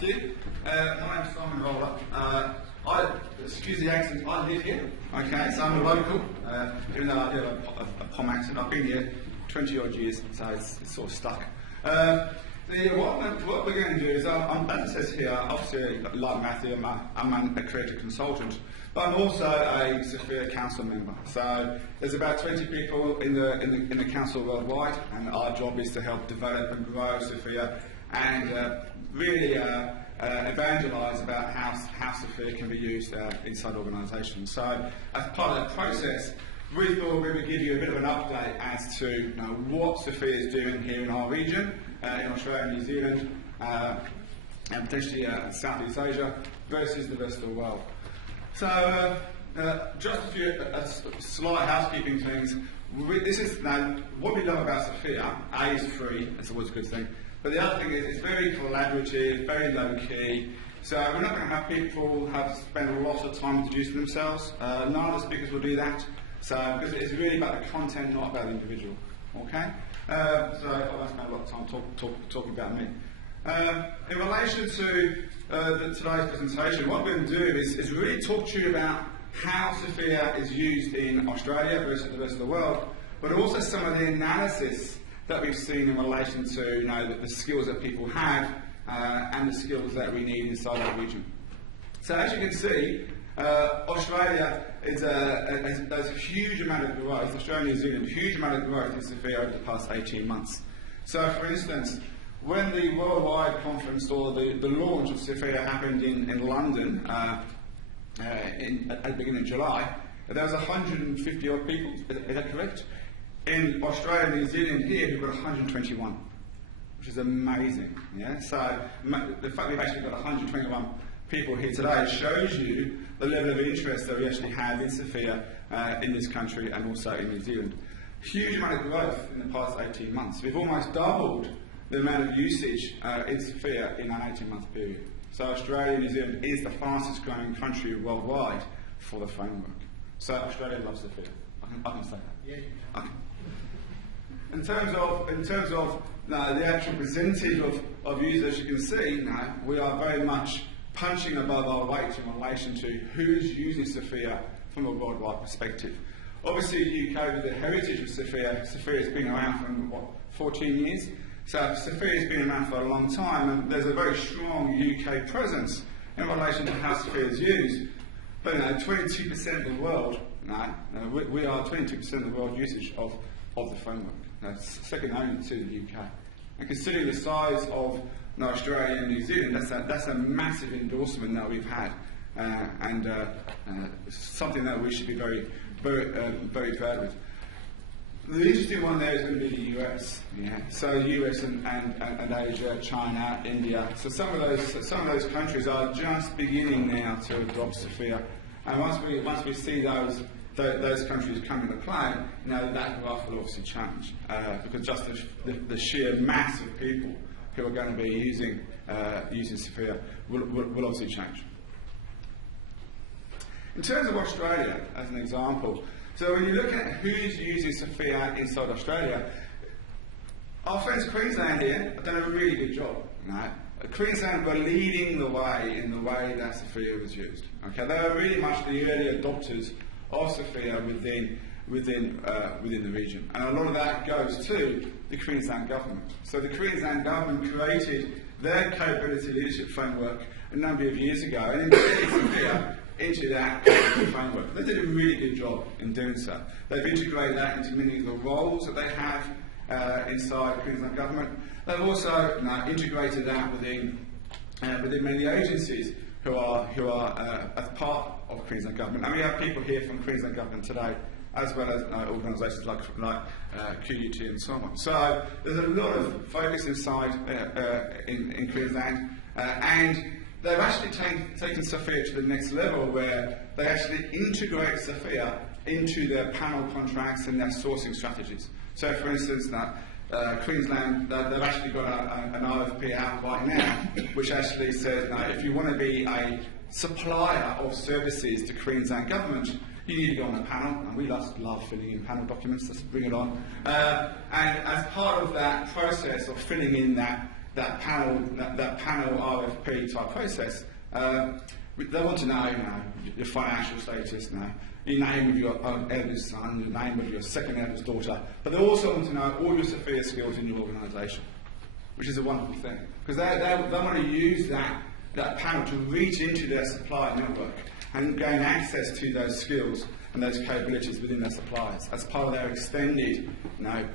Matthew. My name's Simon Roller. Excuse the accent, I live here. Okay, so I'm a local, even though I do have a POM accent. I've been here 20 odd years, so it's sort of stuck. What we're going to do is, as it says here, obviously, like Matthew, I'm a creative consultant, but I'm also a SFIA council member. So there's about 20 people in the council worldwide, and our job is to help develop and grow SFIA and really evangelise about how SFIA can be used inside organisations. So as part of that process, we thought we would give you a bit of an update as to what SFIA is doing here in our region, in Australia and New Zealand, and potentially Southeast Asia, versus the rest of the world. So just a few slight housekeeping things. This is what we love about SFIA. A is free, that's always a good thing. But the other thing is it's very collaborative, very low key. So we're not going to have people spend a lot of time introducing themselves. None of the speakers will do that. So because it's really about the content, not about the individual. Okay? So I won't spend a lot of time talking about me. In relation to today's presentation, what we're going to do is really talk to you about how SFIA is used in Australia versus the rest of the world, but also some of the analysis that we've seen in relation to the skills that people have and the skills that we need inside our region. So as you can see, Australia has a huge amount of growth, Australia and New Zealand, a huge amount of growth in SFIA over the past 18 months. So for instance, when the worldwide conference or the launch of SFIA happened in London at the beginning of July, there was 150 odd people, is that correct? In Australia and New Zealand here, we've got 121, which is amazing. Yeah? So the fact we've actually got 121 people here today shows you the level of interest that we actually have in SFIA in this country and also in New Zealand. Huge amount of growth in the past 18 months. We've almost doubled the amount of usage in SFIA in an 18-month period. So Australia and New Zealand is the fastest growing country worldwide for the framework. So Australia loves SFIA. I can say that. Yeah. Okay. In terms of the actual percentage of users, as you can see, we are very much punching above our weight in relation to who's using SFIA from a worldwide perspective. Obviously, the UK, with the heritage of SFIA has been around for 14 years. So SFIA has been around for a long time, and there's a very strong UK presence in relation to how SFIA is used. But 22% of the world, we are 22% of the world usage of the framework. That's second only to the UK. And considering the size of Australia and New Zealand, that's a massive endorsement that we've had, and something that we should be very, very, very proud with. The interesting one there is going to be the US. Yeah. So the US and Asia, China, India. So some of those countries are just beginning now to adopt SFIA, and once we see those countries come into play, that graph will obviously change because just the sheer mass of people who are going to be using SFIA will obviously change. In terms of Australia, as an example, so when you look at who's using SFIA inside Australia, our friends Queensland here have done a really good job. Queensland were leading the way in the way that SFIA was used. Okay, they were really much the early adopters of SFIA within the region, and a lot of that goes to the Queensland government. So the Queensland government created their capability leadership framework a number of years ago, and embedded SFIA into that framework. They did a really good job in doing so. They've integrated that into many of the roles that they have inside the Queensland government. They've also integrated that within many agencies who are as part of Queensland government. And we have people here from Queensland government today, as well as organisations like QUT and so on. So there's a lot of focus inside in Queensland, and they've actually taken SFIA to the next level, where they actually integrate SFIA into their panel contracts and their sourcing strategies. So for instance, Queensland, they've actually got an RFP out right now, which actually says if you want to be a supplier of services to Queensland government, you need to go on a panel, and we love filling in panel documents. Let's bring it on. And as part of that process of filling in that that panel RFP type process, they want to know, your financial status, your name of your eldest son, your name of your second eldest daughter, but they also want to know all your SFIA skills in your organisation, which is a wonderful thing, because they want to use that panel to reach into their supplier network and gain access to those skills and those capabilities within their suppliers as part of their extended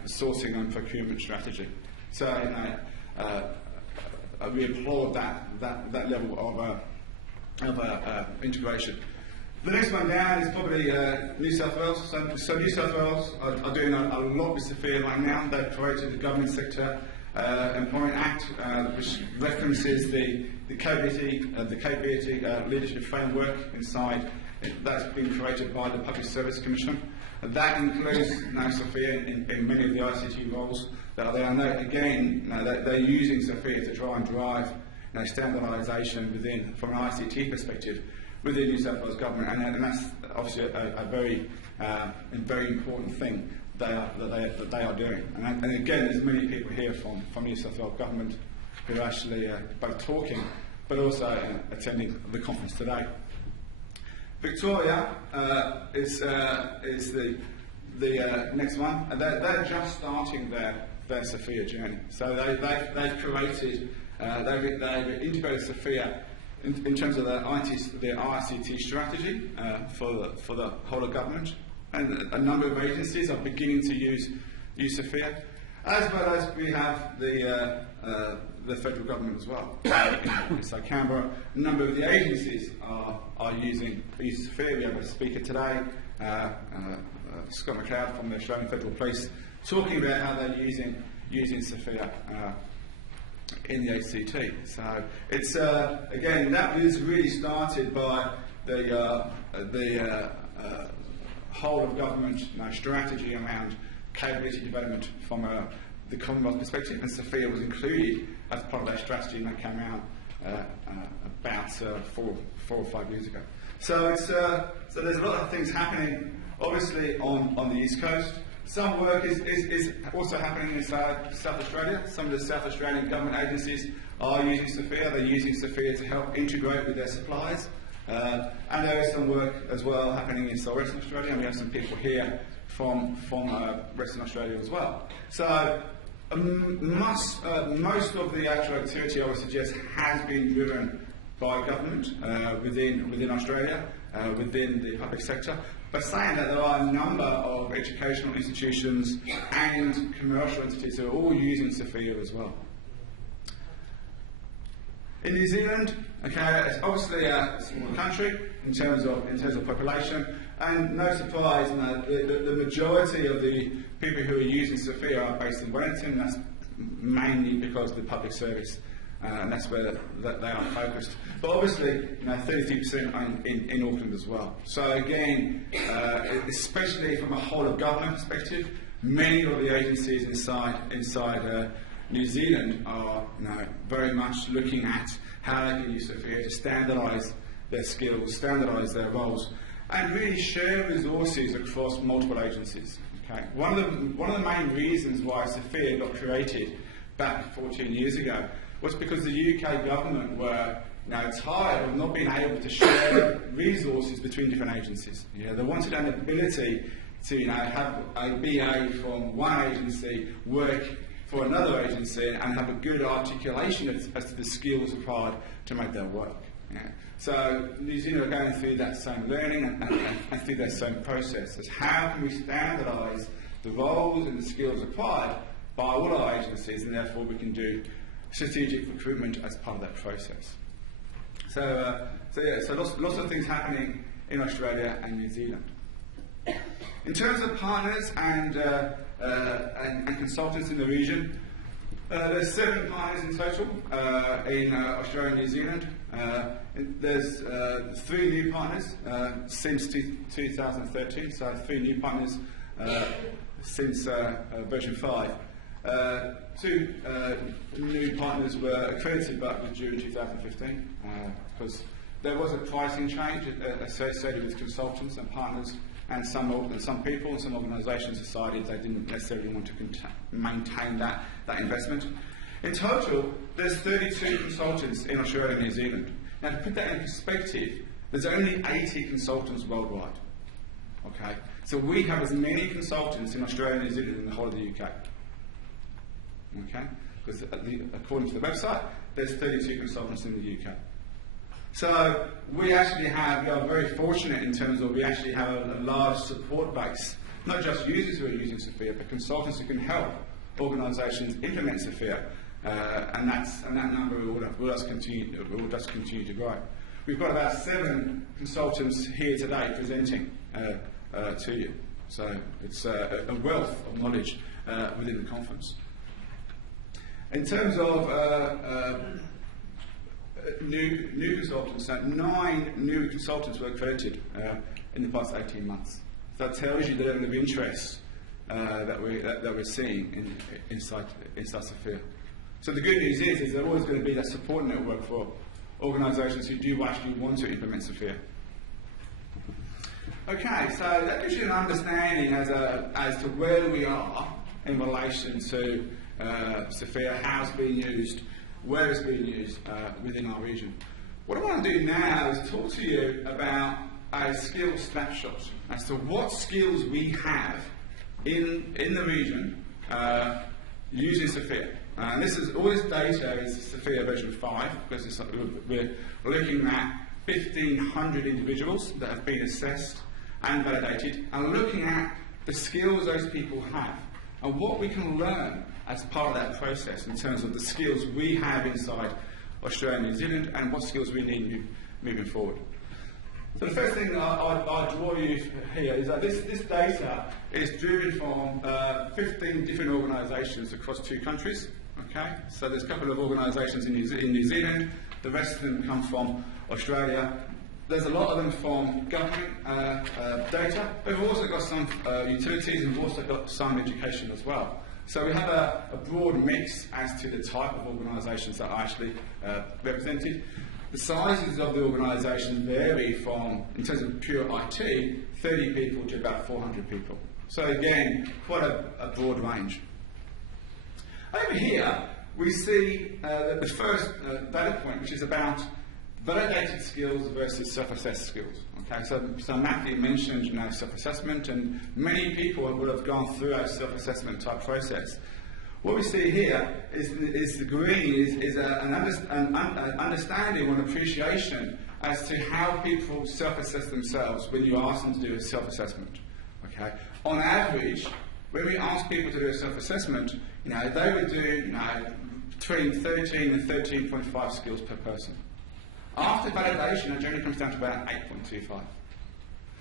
sourcing and procurement strategy. So we applaud that level of integration. The next one down is probably New South Wales. So New South Wales are doing a lot with SFIA right now. They've created the Government Sector Employment Act, which references the capability leadership framework inside. That's been created by the Public Service Commission. That includes SFIA in many of the ICT roles that are there. And they're using SFIA to try and drive standardisation from an ICT perspective within New South Wales Government, and that's obviously a very important thing that they are doing. And again, there's many people here from New South Wales Government who are actually both talking but also attending the conference today. Victoria is the next one, and they're just starting their SFIA journey. So they've created, they've integrated SFIA in terms of their ICT strategy for the whole of government, and a number of agencies are beginning to use SFIA, as well as we have the federal government as well. So Canberra, a number of the agencies are using SFIA. We have a speaker today, Scott McLeod from the Australian Federal Police, talking about how they're using SFIA in the ACT. So it's again, that was really started by the whole of government strategy around capability development from the Commonwealth perspective, and SFIA was included as part of that strategy, and that came out about 4 or 5 years ago. So there's a lot of things happening, obviously on the East Coast. Some work is also happening in South Australia. Some of the South Australian government agencies are using SFIA. They're using SFIA to help integrate with their suppliers. And there is some work as well happening in Western Australia, and we have some people here from Western Australia as well. So most of the actual activity, I would suggest, has been driven by government within Australia, within the public sector. But saying that, there are a number of educational institutions and commercial entities who are all using SFIA as well. In New Zealand, it's obviously a small country in terms of population, and no surprise, the majority of the people who are using SFIA are based in Wellington. That's mainly because of the public service, and that's where they are focused. But obviously, 33% in Auckland as well. So again, especially from a whole of government perspective, many of the agencies inside New Zealand are very much looking at how they can use SFIA to standardise their skills, standardise their roles, and really share resources across multiple agencies. Okay. One of the main reasons why SFIA got created back 14 years ago was because the UK government were tired of not being able to share resources between different agencies. They wanted an ability to have a BA from one agency work for another agency and have a good articulation as to the skills required to make their work. So New Zealand are going through that same learning and through that same process. As how can we standardise the roles and the skills required by all our agencies, and therefore we can do strategic recruitment as part of that process. So lots of things happening in Australia and New Zealand. In terms of partners and consultants in the region, there's 7 partners in total in Australia and New Zealand. There's 3 new partners since 2013, so 3 new partners since version 5. 2 new partners were accredited but withdrew in 2015 because there was a pricing change associated with consultants and partners, and some people and some organisations decided they didn't necessarily want to maintain that investment. In total, there's 32 consultants in Australia and New Zealand. Now, to put that in perspective, there's only 80 consultants worldwide. Okay? So we have as many consultants in Australia and New Zealand than the whole of the UK. Okay? Because according to the website, there's 32 consultants in the UK. So we are very fortunate in terms of we actually have a large support base, not just users who are using SFIA, but consultants who can help organisations implement SFIA, and that number will just continue to grow. We've got about 7 consultants here today presenting to you, so it's a wealth of knowledge within the conference. In terms of new consultants, 9 new consultants were accredited in the past 18 months. So that tells you the level of interest that we're seeing inside SFIA. So the good news is there's always going to be that support network for organisations who do actually want to implement SFIA. Okay, so that gives you an understanding as to where we are in relation to SFIA, how it's being used, where it's being used within our region. What I want to do now is talk to you about a skills snapshot as to what skills we have in the region using SFIA. And all this data is SFIA version 5, because we're looking at 1,500 individuals that have been assessed and validated, and looking at the skills those people have and what we can learn as part of that process in terms of the skills we have inside Australia and New Zealand and what skills we need moving forward. So the first thing I'll draw you here is that this data is driven from 15 different organisations across 2 countries. Okay, so there's a couple of organisations in New Zealand, the rest of them come from Australia. There's a lot of them from government data, but we've also got some utilities and we've also got some education as well. So we have a broad mix as to the type of organisations that are actually represented. The sizes of the organisations vary from, in terms of pure IT, 30 people to about 400 people. So again, quite a broad range. Over here, we see the first data point, which is about validated skills versus self-assessed skills. Okay, so Matthew mentioned self-assessment, and many people would have gone through a self-assessment type process. What we see here is the green is an understanding or an appreciation as to how people self-assess themselves when you ask them to do a self-assessment. Okay, on average, when we ask people to do a self-assessment, they would do between 13 and 13.5 skills per person. After validation, it generally comes down to about 8.25.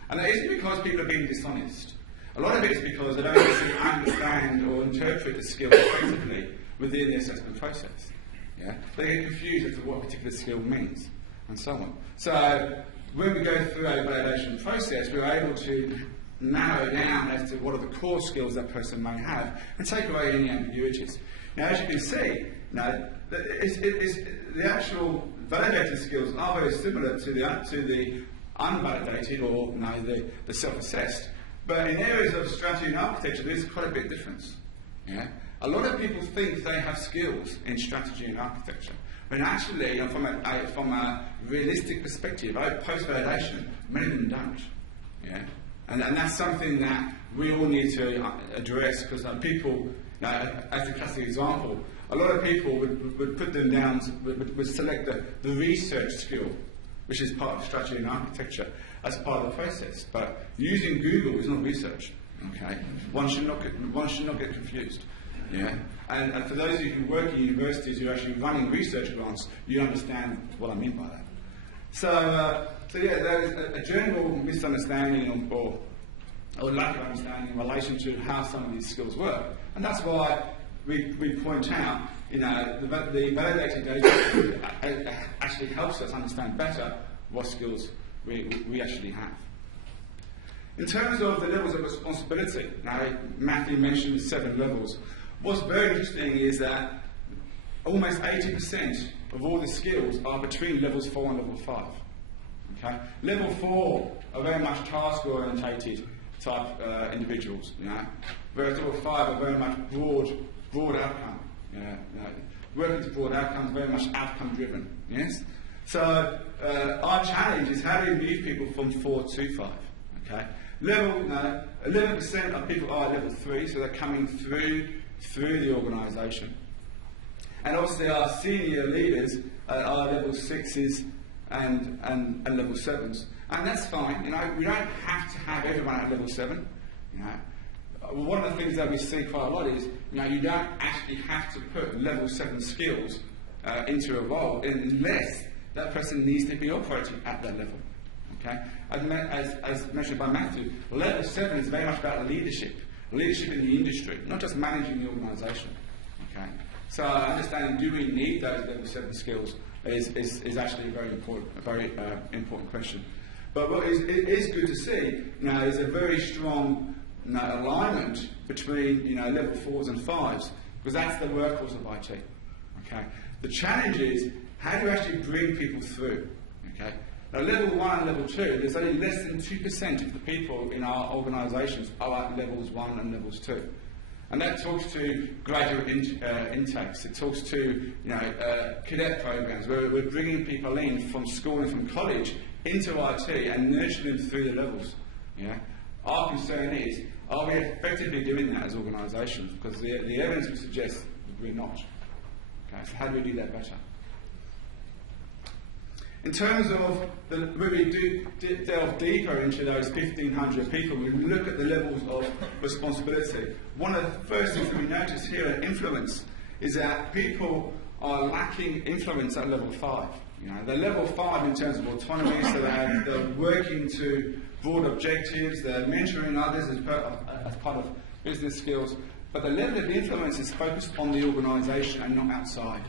And that isn't because people are being dishonest. A lot of it is because they don't actually understand or interpret the skill effectively within the assessment process. Yeah? They get confused as to what a particular skill means, and so on. So when we go through a validation process, we're able to narrow down as to what are the core skills that person may have and take away any ambiguities. Now, as you can see, the actual validated skills are very similar to the unvalidated or the self-assessed. But in areas of strategy and architecture, there's quite a big difference. Yeah? A lot of people think they have skills in strategy and architecture, when actually, from a realistic perspective, post-validation, many of them don't. Yeah? And that's something that we all need to address, because people, as a classic example, a lot of people would put them down, would select the research skill, which is part of strategy and architecture, as part of the process. But using Google is not research. Okay, one should not get confused. Yeah, and for those of you who work in universities who are actually running research grants, you understand what I mean by that. So yeah, there is a general misunderstanding or lack of understanding in relation to how some of these skills work, and that's why we point out, the validated data actually helps us understand better what skills we actually have. In terms of the levels of responsibility, now Matthew mentioned 7 levels. What's very interesting is that almost 80% of all the skills are between levels 4 and level 5. Okay? Level 4 are very much task-orientated type individuals, whereas level 5 are very much broad outcome. working to broad outcomes, very much outcome driven. Yes. So our challenge is how do we move people from 4 to 5? Okay. Level 11% of people are at level 3, so they're coming through the organisation. And obviously our senior leaders are level 6s and level 7s. And that's fine, we don't have to have everyone at level 7. One of the things that we see quite a lot is, you don't actually have to put level 7 skills into a role unless that person needs to be operating at that level. Okay? As mentioned by Matthew, level 7 is very much about leadership in the industry, not just managing the organisation. Okay? So understanding do we need those level 7 skills is actually a very important question. But what is good to see is a very strong alignment between level 4s and 5s, because that's the workhorse of IT. Okay? The challenge is how do you actually bring people through? Okay? Now, level 1 and level 2, there's only less than 2% of the people in our organisations are at levels 1 and levels 2. And that talks to graduate intakes, it talks to cadet programs, where we're bringing people in from school and from college into IT and nurturing them through the levels. Yeah? Our concern is, are we effectively doing that as organisations? Because the evidence would suggest that we're not. Okay, so how do we do that better? In terms of when we do delve deeper into those 1,500 people, we look at the levels of responsibility. One of the first things that we notice here at influence is that people are lacking influence at level 5. They're level 5 in terms of autonomy, so they're working to broad objectives, they're mentoring others as part of business skills, but the level of influence is focused on the organisation and not outside.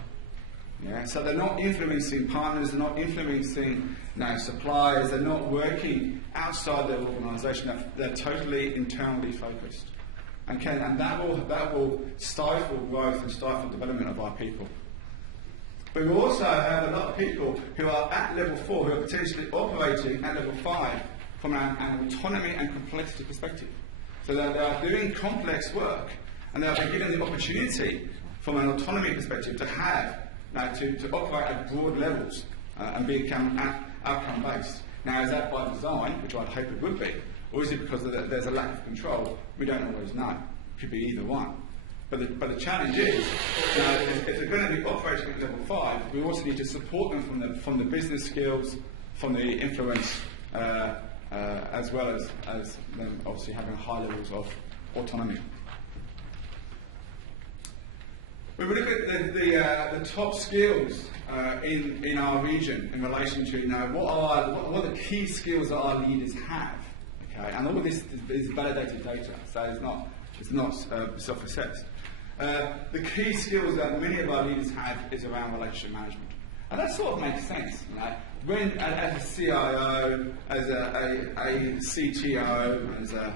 Yeah? So they're not influencing partners, they're not influencing suppliers, they're not working outside their organisation, they're totally internally focused. Okay? And that will stifle growth and stifle development of our people. But we also have a lot of people who are at level 4 who are potentially operating at level 5 from an autonomy and complexity perspective. So they are doing complex work and they are given the opportunity from an autonomy perspective to have to operate at broad levels and become outcome based. Now, is that by design, which I'd hope it would be, or is it because there's a lack of control? We don't always know. It could be either one. But the challenge is, if they're going to be operating at level 5, we also need to support them from the business skills, from the influence, as well as them obviously having high levels of autonomy. When we look at the top skills in our region in relation to what are the key skills that our leaders have, okay? And all of this is validated data, so it's not self-assessed. The key skills that many of our leaders have is around relationship management, and that sort of makes sense. When as a CIO, as a CTO, as a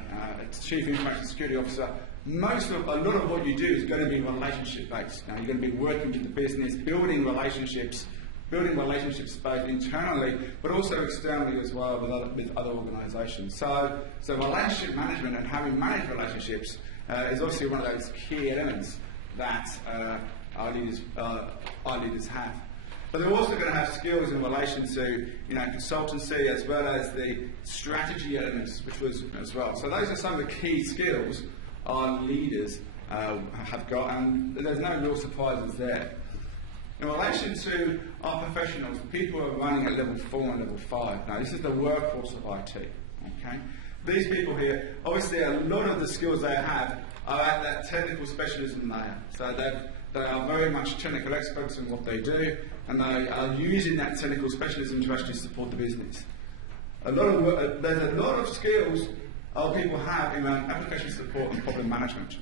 Chief Information Security Officer, a lot of what you do is going to be relationship based. You're going to be working with the business, building relationships both internally, but also externally as well with other organisations. So relationship management and how we manage relationships is obviously one of those key elements that our leaders have. But they're also going to have skills in relation to consultancy as well as the strategy elements, which was as well. So those are some of the key skills our leaders have got, and there's no real surprises there. In relation to our professionals, people are running at level 4 and level 5. Now, this is the workforce of IT. Okay? These people here, obviously, a lot of the skills they have are at that technical specialism layer. So they are very much technical experts in what they do, and they are using that technical specialism to actually support the business. There's a lot of skills our people have in application support and problem management.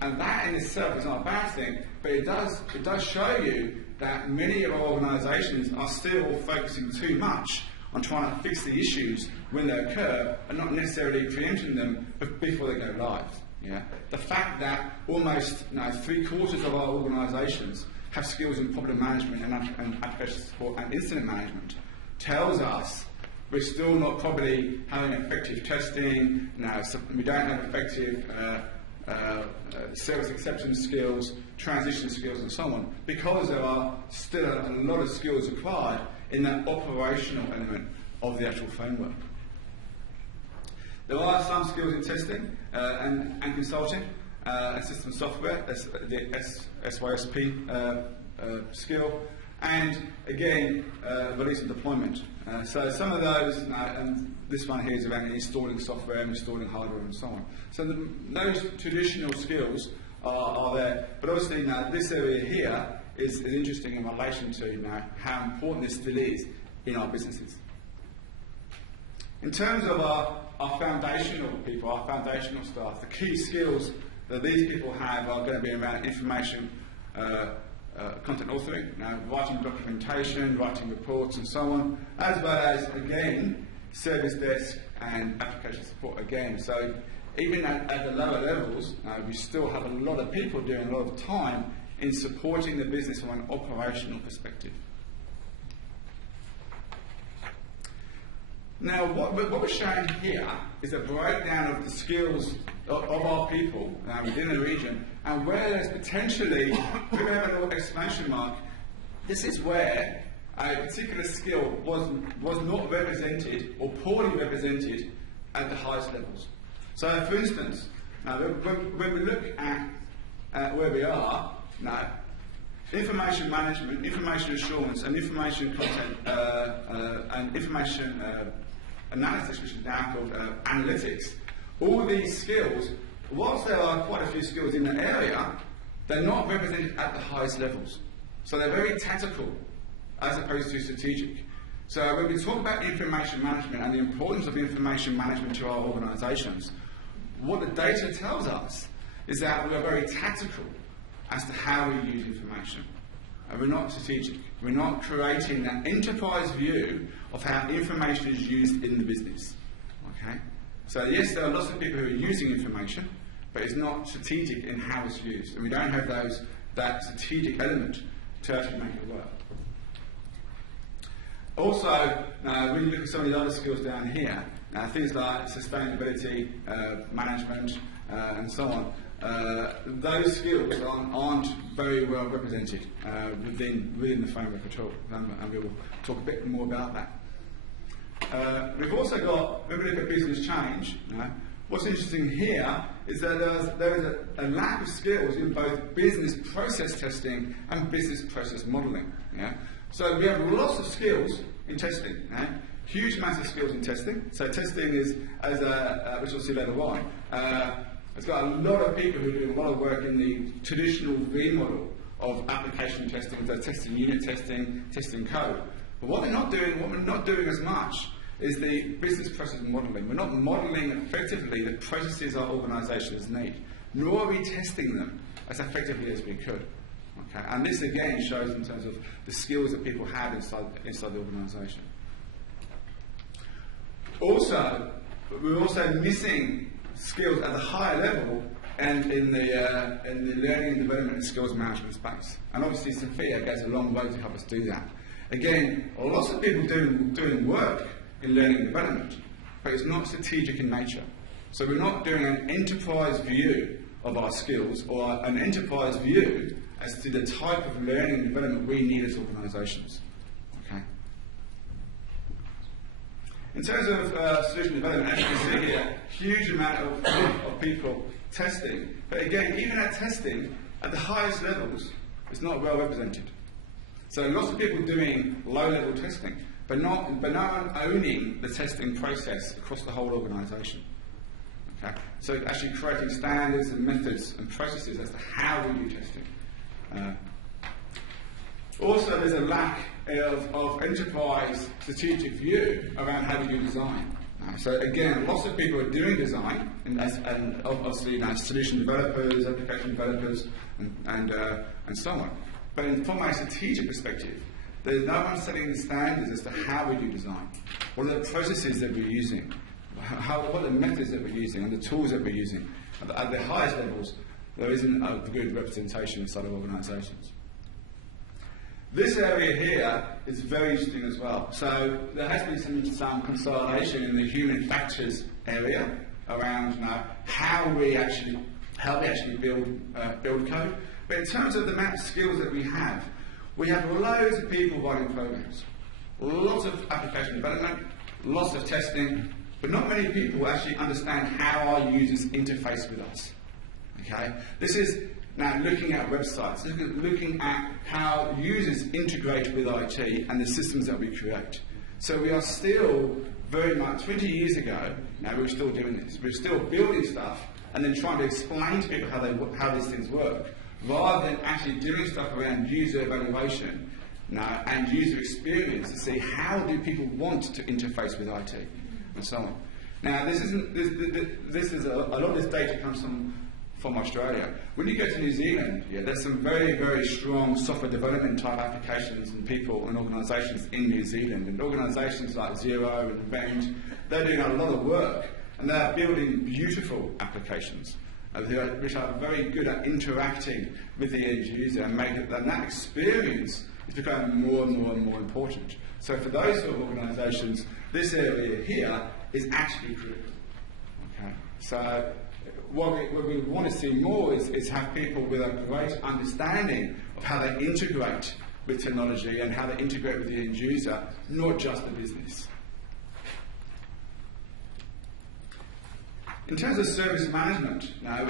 And that in itself is not a bad thing, but it does show you that many of our organisations are still focusing too much on trying to fix the issues when they occur and not necessarily preempting them before they go live. Yeah? The fact that almost 3/4 of our organisations have skills in problem management and application support and incident management tells us we're still not probably having effective testing. We don't have effective service acceptance skills, transition skills and so on, because there are still a lot of skills required in that operational element of the actual framework. There are some skills in testing and consulting, and system software, the SYSP skill, and again, release and deployment. So some of those, and this one here is around installing software, installing hardware and so on. So those traditional skills are there, but obviously now this area here is interesting in relation to how important this still is in our businesses. In terms of our foundational people, our foundational staff, the key skills that these people have are going to be around information, content authoring, writing documentation, writing reports and so on, as well as, again, service desk and application support again. So even at the lower levels, we still have a lot of people doing a lot of time in supporting the business from an operational perspective. Now, what we're showing here is a breakdown of the skills of our people within the region, and where there's potentially, if we have a little exclamation mark, this is where a particular skill was not represented or poorly represented at the highest levels. So, for instance, when we look at where we are now, information management, information assurance, and information content and information analysis, which is now called analytics, all these skills, whilst there are quite a few skills in the area, they're not represented at the highest levels. So they're very tactical as opposed to strategic. So when we talk about information management and the importance of information management to our organisations, what the data tells us is that we are very tactical as to how we use information. And we're not strategic. We're not creating that enterprise view of how information is used in the business. Okay? So yes, there are lots of people who are using information, but it's not strategic in how it's used. And we don't have that strategic element to actually make it work. Also, when you look at some of the other skills down here, things like sustainability, management, and so on, those skills aren't very well represented within the framework at all, and we will talk a bit more about that. We've also got, when we look at business change, what's interesting here is that there is a lack of skills in both business process testing and business process modelling. Yeah? So we have lots of skills in testing, huge amounts of skills in testing. So testing is, which we'll see later on, it's got a lot of people who are doing a lot of work in the traditional V model of application testing, so testing unit testing, testing code. But what we're not doing as much is the business process modelling. We're not modelling effectively the processes our organisations need, nor are we testing them as effectively as we could. Okay? And this again shows in terms of the skills that people have inside the organisation. Also, we're also missing skills at the higher level and in the learning and development and skills management space. And obviously SFIA goes a long way to help us do that. Again, lots of people doing work in learning and development, but it's not strategic in nature. So we're not doing an enterprise view of our skills or an enterprise view as to the type of learning and development we need as organisations. Okay? In terms of solution development, as you can see here, huge amount of people testing. But again, even at testing, at the highest levels, it's not well represented. So lots of people doing low-level testing, but no one owning the testing process across the whole organisation. Okay? So actually creating standards and methods and processes as to how we do testing. Also, there's a lack of enterprise strategic view around how we do design. So again, lots of people are doing design, and obviously solution developers, application developers, and so on. But from a strategic perspective, there's no one setting the standards as to how we do design. What are the processes that we're using? What are the methods that we're using and the tools that we're using? At the highest levels, there isn't a good representation inside of organisations. This area here is very interesting as well. So there has been some consolidation in the human factors area around how how we actually build code. But in terms of the amount of skills that we have loads of people writing programs, lots of application development, lots of testing, but not many people actually understand how our users interface with us. Okay? This is now looking at websites, looking at how users integrate with IT and the systems that we create. So we are still very much, 20 years ago, now we're still doing this. We're still building stuff and then trying to explain to people how these things work, rather than actually doing stuff around user evaluation and user experience to see how do people want to interface with IT and so on. Now, this is a lot of this data comes from Australia. When you go to New Zealand, there's some very, very strong software development type applications and people and organisations in New Zealand. And organisations like Xero and Vend, they're doing a lot of work and they're building beautiful applications which are very good at interacting with the end user and that experience is becoming more and more and more important. So for those sort of organisations, this area here is actually critical. Okay? So what we want to see more is have people with a great understanding of how they integrate with technology and how they integrate with the end user, not just the business. In terms of service management, now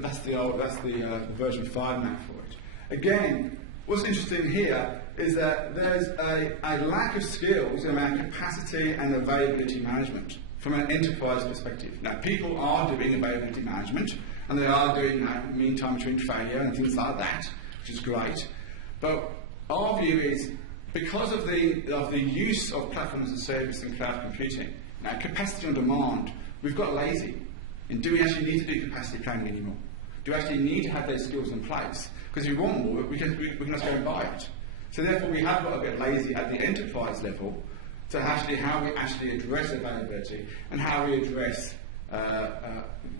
that's the version 5 map for it. Again, what's interesting here is that there's a lack of skills around capacity and availability management from an enterprise perspective. Now, people are doing availability management, and they are doing mean time between failure and things like that, which is great. But our view is, because of the use of platform as a service and cloud computing, now capacity on demand, we've got lazy. And do we actually need to do capacity planning anymore? Do we actually need to have those skills in place? Because if we want more, we can just go and buy it. So therefore, we have got a bit lazy at the enterprise level to actually how we actually address availability and how we address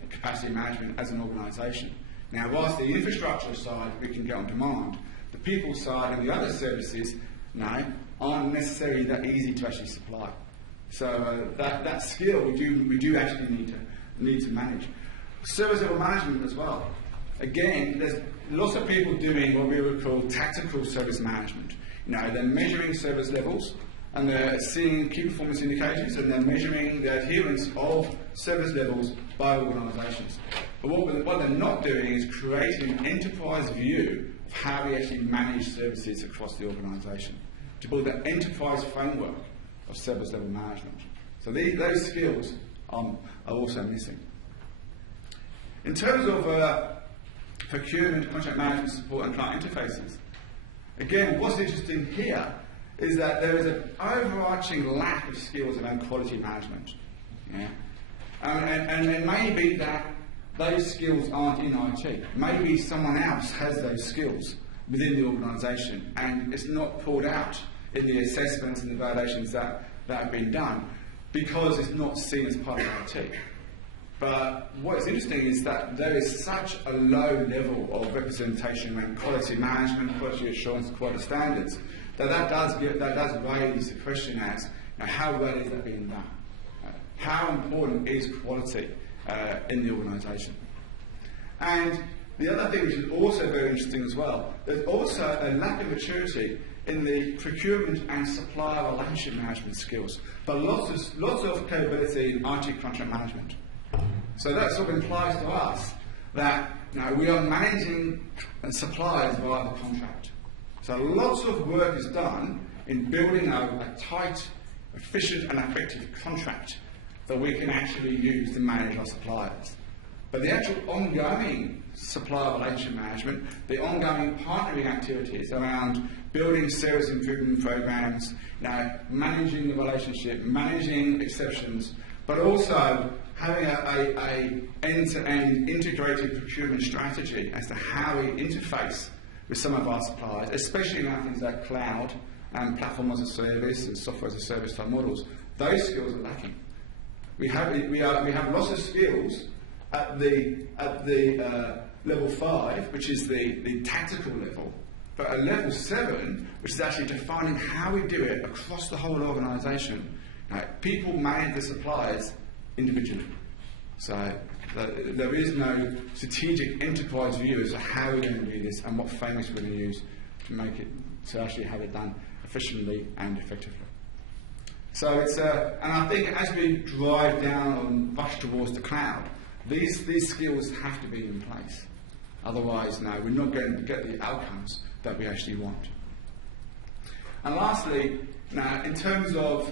capacity management as an organisation. Now, whilst the infrastructure side we can get on demand, the people side and the other services now aren't necessarily that easy to actually supply. So that skill we do actually need to manage. Service level management as well. Again, there's lots of people doing what we would call tactical service management. They're measuring service levels and they're seeing key performance indicators and they're measuring the adherence of service levels by organisations. But what they're not doing is creating an enterprise view of how we actually manage services across the organisation, to build an enterprise framework of service level management. So those skills are also missing. In terms of procurement, contract management support and client interfaces, again, what's interesting here is that there is an overarching lack of skills around quality management. Yeah? And it may be that those skills aren't in IT. Maybe someone else has those skills within the organisation and it's not pulled out in the assessments and the validations that have been done because it's not seen as part of IT. But what is interesting is that there is such a low level of representation around quality management, quality assurance, quality standards, that does raise the question as, how well is that being done? How important is quality in the organisation? And the other thing which is also very interesting as well, there's also a lack of maturity in the procurement and supplier relationship management skills, but lots of capability in IT contract management. So that sort of implies to us that we are managing suppliers via the contract. So lots of work is done in building a tight, efficient and effective contract that we can actually use to manage our suppliers. But the actual ongoing supplier relationship management, the ongoing partnering activities around building service improvement programs, managing the relationship, managing exceptions, but also having an end-to-end integrated procurement strategy as to how we interface with some of our suppliers, especially around things like cloud and platform as a service and software as a service type models. Those skills are lacking. We have lots of skills at the level 5, which is the tactical level, but at level 7, which is actually defining how we do it across the whole organisation. People manage the suppliers individually. So There is no strategic enterprise view as to how we're going to do this and what frameworks we're going to use to make it, to actually have it done efficiently and effectively. So it's and I think as we drive down and rush towards the cloud, these skills have to be in place. Otherwise, no, we're not going to get the outcomes that we actually want. And lastly, now in terms of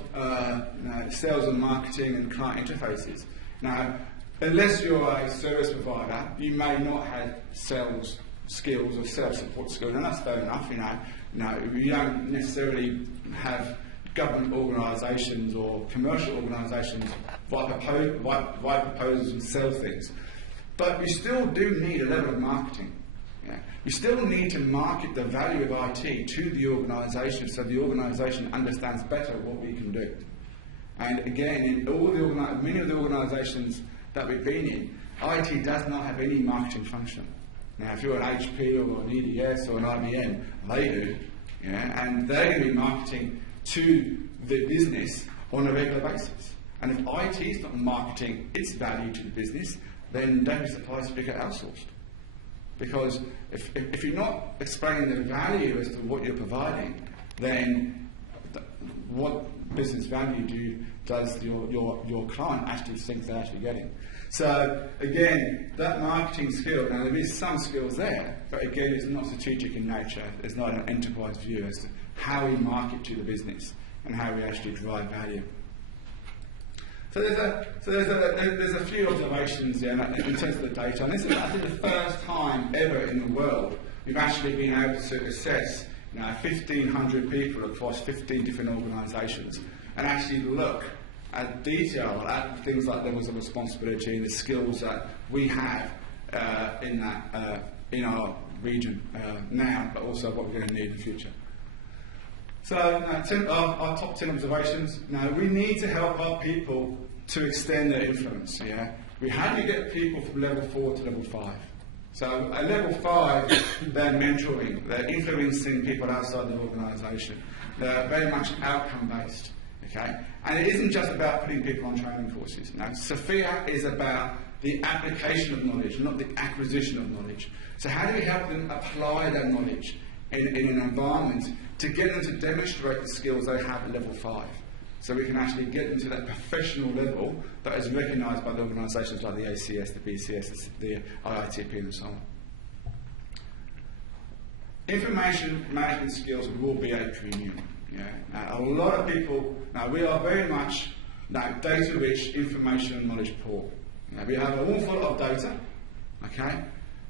sales and marketing and client interfaces, now unless you're a service provider, you may not have sales skills or sales support skills, and that's fair enough. You don't necessarily have government organisations or commercial organisations write proposals and sell things. But we still do need a level of marketing. Yeah. You still need to market the value of IT to the organisation so the organisation understands better what we can do. And again, in many of the organisations that we've been in, IT does not have any marketing function. Now, if you're an HP or an EDS or an IBM, they do. Yeah, and they're going to be marketing to the business on a regular basis. And if IT is not marketing its value to the business, then don't be surprised if it gets outsourced. Because if you're not explaining the value as to what you're providing, then what business value does your client actually think they're actually getting? So again, that marketing skill, now there is some skills there, but again it's not strategic in nature. It's not an enterprise view as to how we market to the business and how we actually drive value. So there's a few observations there in terms of the data, and this is, I think, the first time ever in the world we've actually been able to assess 1,500 people across 15 different organisations and actually look at detail at things like levels of responsibility and the skills that we have in our region now, but also what we're going to need in the future. So our top 10 observations. Now, we need to help our people to extend their influence. Yeah, how do you get people from level 4 to level 5? So at level 5, they're mentoring, they're influencing people outside the organisation. They're very much outcome-based. Okay, and it isn't just about putting people on training courses. Now, SFIA is about the application of knowledge, not the acquisition of knowledge. So how do we help them apply that knowledge in an environment to get them to demonstrate the skills they have at level 5? So we can actually get them to that professional level that is recognised by the organisations like the ACS, the BCS, the IITP and so on. Information management skills will be a premium. Yeah. A lot of people, we are very much data-rich, information and knowledge poor. We have an awful lot of data, okay,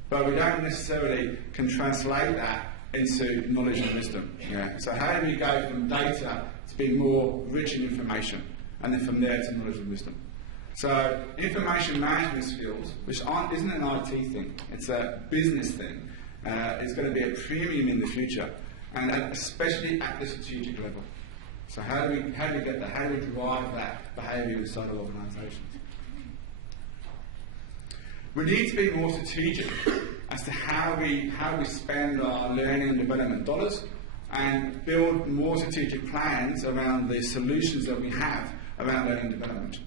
but we don't necessarily can translate that into knowledge and wisdom. Yeah. So how do we go from data to being more rich in information, and then from there to knowledge and wisdom? So information management skills, which isn't an IT thing, it's a business thing, is going to be a premium in the future, and especially at the strategic level. So how do we get that? How do we drive that behaviour inside of organisations? We need to be more strategic as to how we spend our learning and development dollars, and build more strategic plans around the solutions that we have around learning and development.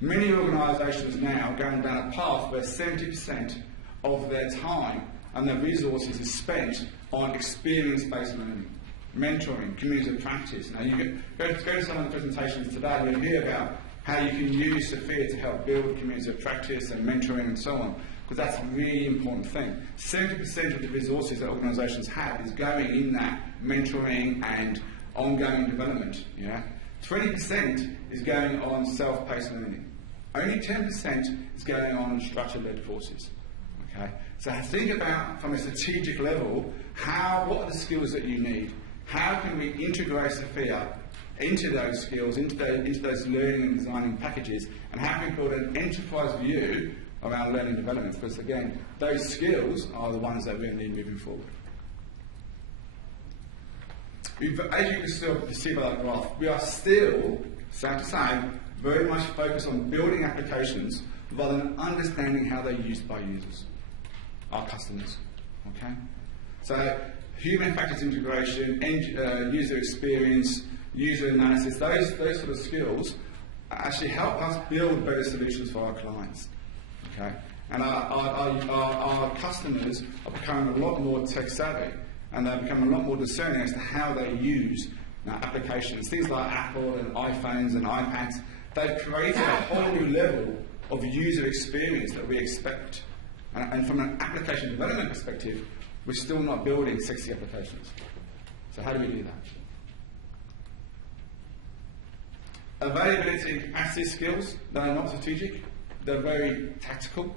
Many organisations now are going down a path where 70% of their time and their resources is spent on experience-based learning, mentoring, community of practice. Now, you go to some of the presentations today, you'll hear about how you can use SFIA to help build community of practice and mentoring and so on, because that's a really important thing. 70% of the resources that organisations have is going in that mentoring and ongoing development. Yeah? 20% is going on self-paced learning. Only 10% is going on structure-led courses. Okay? So think about, from a strategic level, what are the skills that you need? How can we integrate SFIA into those skills, into those learning and designing packages, and how can we build an enterprise view around learning and development? Because again, those skills are the ones that we're going to need moving forward. As you can still see by that graph, we are still, sad to say, very much focused on building applications rather than understanding how they're used by users, our customers. Okay? So human factors integration, user experience, user analysis, those sort of skills actually help us build better solutions for our clients. Okay? And our customers are becoming a lot more tech savvy, and they're becoming a lot more discerning as to how they use applications. Things like Apple and iPhones and iPads, they've created a whole new level of user experience that we expect. And from an application development perspective, we're still not building sexy applications. So how do we do that? Availability and capacity skills, they're not strategic, they're very tactical,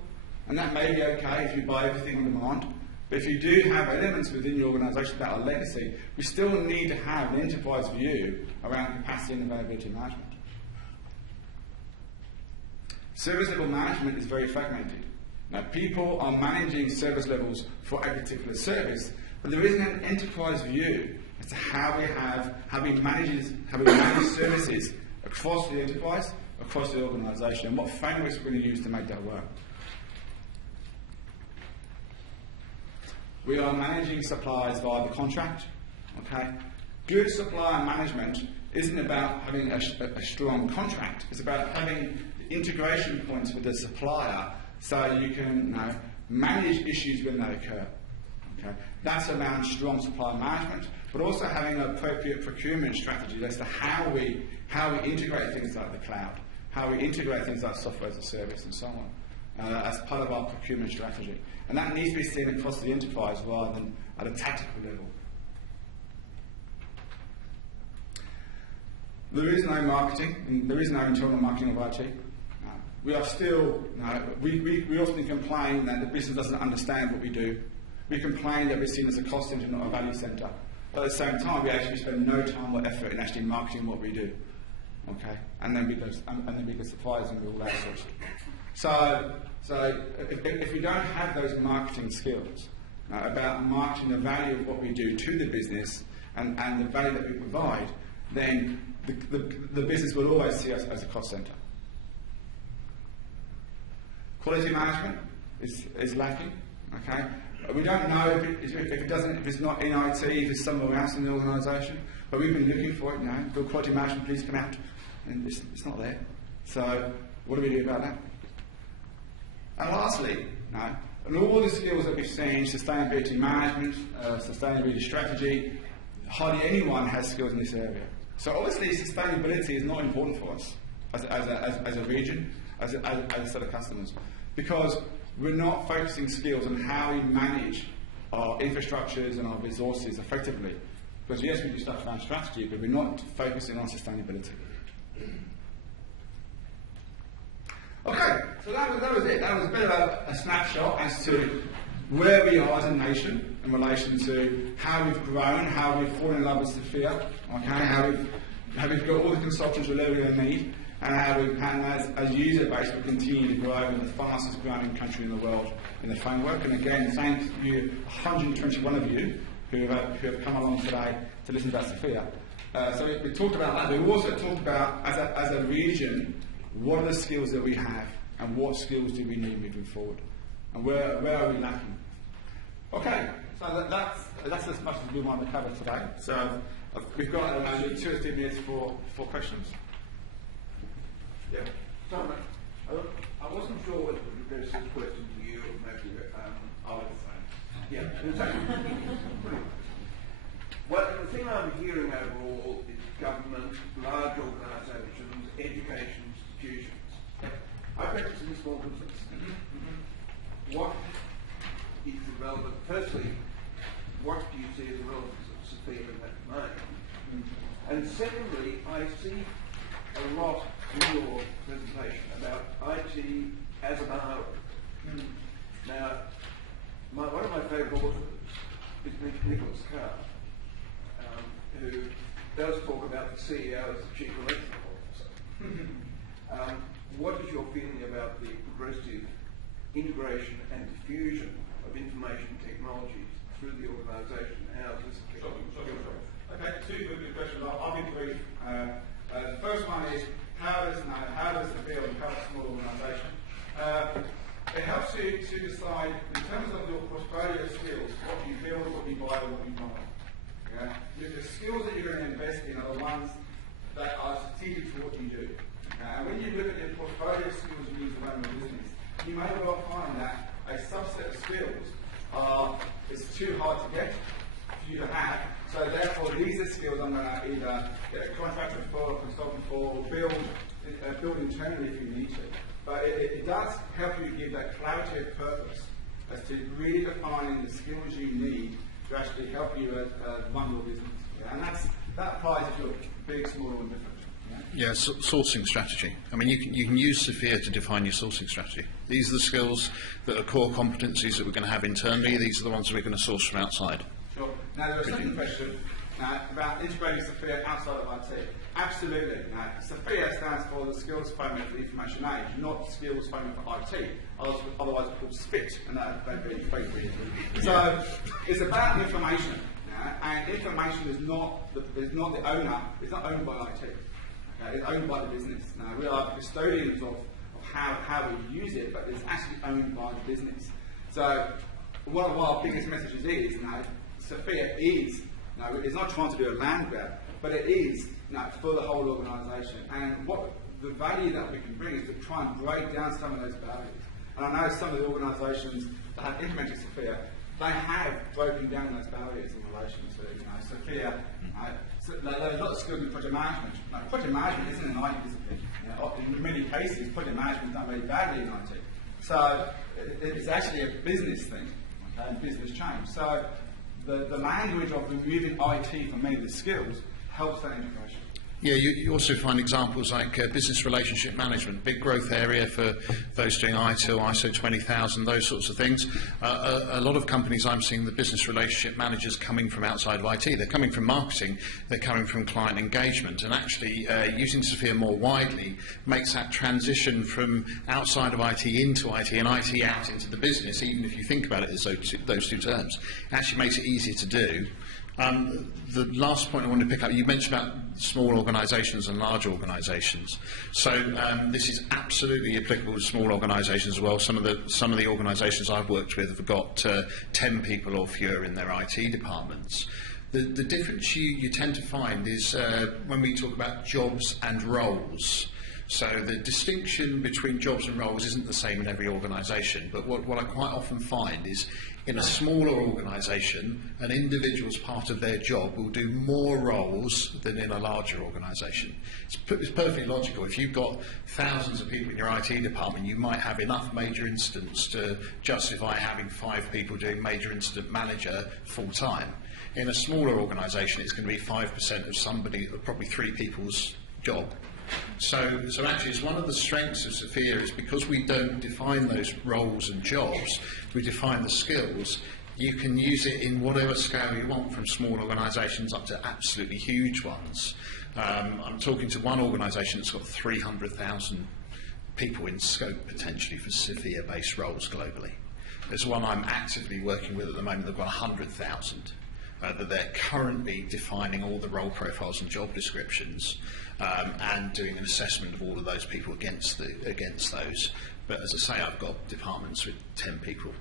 and that may be okay if you buy everything on demand. But if you do have elements within your organisation that are legacy, we still need to have an enterprise view around capacity and availability management. Service level management is very fragmented. Now, people are managing service levels for a particular service, but there isn't an enterprise view as to how we manage services across the enterprise, across the organisation, and what frameworks we're going to use to make that work. We are managing suppliers via the contract. Okay? Good supplier management isn't about having a strong contract. It's about having integration points with the supplier so you can manage issues when they occur. Okay? That's around strong supplier management, but also having an appropriate procurement strategy as to how we integrate things like the cloud, how we integrate things like software as a service and so on. As part of our procurement strategy. And that needs to be seen across the enterprise rather than at a tactical level. There is no marketing, and there is no internal marketing of IT. We are still, we often complain that the business doesn't understand what we do. We complain that we're seen as a cost centre, not a value centre. But at the same time, we actually spend no time or effort in actually marketing what we do. Okay? And then we get suppliers and we're all outsourced. So if we don't have those marketing skills about marketing the value of what we do to the business and the value that we provide, then the business will always see us as a cost centre. Quality management is lacking. Okay, we don't know if it's not in IT, if it's somewhere else in the organisation, but we've been looking for it. For quality management, please come out, and it's not there. So what do we do about that? And lastly, and all the skills that we've seen, sustainability management, sustainability strategy, hardly anyone has skills in this area. So obviously sustainability is not important for us as a region, as a set of customers, because we're not focusing skills on how we manage our infrastructures and our resources effectively. Because yes, we do stuff around strategy, but we're not focusing on sustainability. Okay, so that was it. That was a bit of a snapshot as to where we are as a nation in relation to how we've grown, how we've fallen in love with SFIA, okay, how we've got all the consultants we're ever going to need, and how we can, as user base, we continue to grow in the fastest growing country in the world in the framework. And again, thank you, 121 of you who have come along today to listen to SFIA. So we talked about that, but we also talked about, as a region, what are the skills that we have, and what skills do we need moving forward, and where are we lacking? Okay, so that's as much as we want to cover today. So we've got around 2 or 3 minutes for questions. Yeah, Simon, I wasn't sure whether to address this question to you or maybe I'll have the same. Yeah, exactly. Well, the thing I'm hearing overall is government, large organisations, education institutions. I practice in a small business. What is the relevance? Firstly, what do you see as the relevance of SFIA in that domain? And secondly, I see a lot in your presentation about IT as an hour. Now, one of my favourite authors is Nicholas Carr, who does talk about the CEO as the chief electoral officer. What is your feeling about the progressive integration and diffusion of information technologies through the organisation? How is this affecting? Okay, 2 good questions. I'll be brief. The first one is how does the field become a small organisation? It helps you to decide in terms of your portfolio of skills what you build, what you buy, and what you buy. Yeah? The skills that you're going to invest in are the ones that are strategic to what you do. And when you look at the portfolio of skills you need to run your business, you may well find that a subset of skills is too hard to get for you to have. So therefore, these are skills I'm going to either get a contractor for, or consultant for, or build internally if you need to. But it does help you give that clarity of purpose as to really defining the skills you need to actually help you run your business. Yeah? And that applies if you're big, small, or different. Yeah, sourcing strategy. I mean, you can use SFIA to define your sourcing strategy. These are the skills that are core competencies that we're going to have internally. These are the ones that we're going to source from outside. Sure. Now, there was a second question about integrating SFIA outside of IT. Absolutely. Now, SFIA stands for the Skills Framework for the Information Age, not Skills Framework for IT. Otherwise, it's called SPIT, and that'd be fake. So, it's about information, and information is not the owner. It's not owned by IT. It's owned by the business. Now, we are custodians of how we use it, but it's actually owned by the business. So, one of our biggest messages is, SFIA is, it's not trying to do a land grab, but it is for the whole organisation. And what the value that we can bring is to try and break down some of those barriers. And I know some of the organisations that have implemented SFIA, they have broken down those barriers in relation to SFIA. So there's a lot of skills in project management. Project management isn't an IT discipline. In many cases, project management is done very badly in IT. So it's actually a business thing, and business change. So the language of removing IT from many of the skills helps that integration. Yeah, you also find examples like business relationship management, big growth area for those doing ITIL, ISO 20000, those sorts of things. A lot of companies I'm seeing the business relationship managers coming from outside of IT. They're coming from marketing, they're coming from client engagement, and actually using SFIA more widely makes that transition from outside of IT into IT and IT out into the business, even if you think about it as those two terms. It actually makes it easier to do. The last point I wanted to pick up, you mentioned about small organisations and large organisations. So this is absolutely applicable to small organisations as well. Some of the organisations I've worked with have got 10 people or fewer in their IT departments. The difference you tend to find is when we talk about jobs and roles. So the distinction between jobs and roles isn't the same in every organisation, but what I quite often find is in a smaller organisation, an individual's part of their job will do more roles than in a larger organisation. It's perfectly logical. If you've got thousands of people in your IT department, you might have enough major incidents to justify having 5 people doing major incident manager full-time. In a smaller organisation, it's going to be 5% of somebody, probably 3 people's job. So actually, it's one of the strengths of SFIA is because we don't define those roles and jobs, we define the skills. You can use it in whatever scale you want, from small organisations up to absolutely huge ones. I'm talking to one organisation that's got 300,000 people in scope potentially for SFIA-based roles globally. There's one I'm actively working with at the moment. They've got 100,000. That they're currently defining all the role profiles and job descriptions and doing an assessment of all of those people against those. But as I say, I've got departments with 10 people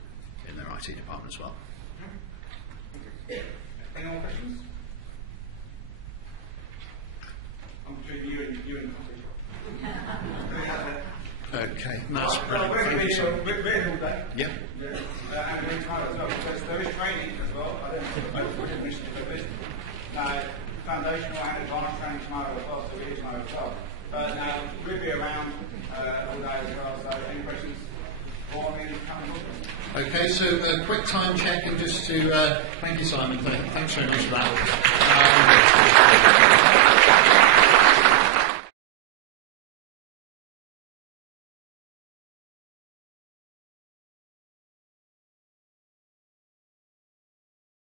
in their IT department as well. Any more questions? I'm between you and Okay, that's brilliant. Thank you, sir. We're here all day. Yep. And we're tomorrow as well. There is training as well. I don't put admission to this. Foundational and advanced training tomorrow as well, so we're here tomorrow as well. But we'll be around all day as well, so any questions for me, come and look at them. Okay, so a quick time check, and just to thank you, Simon. Thanks very much for that.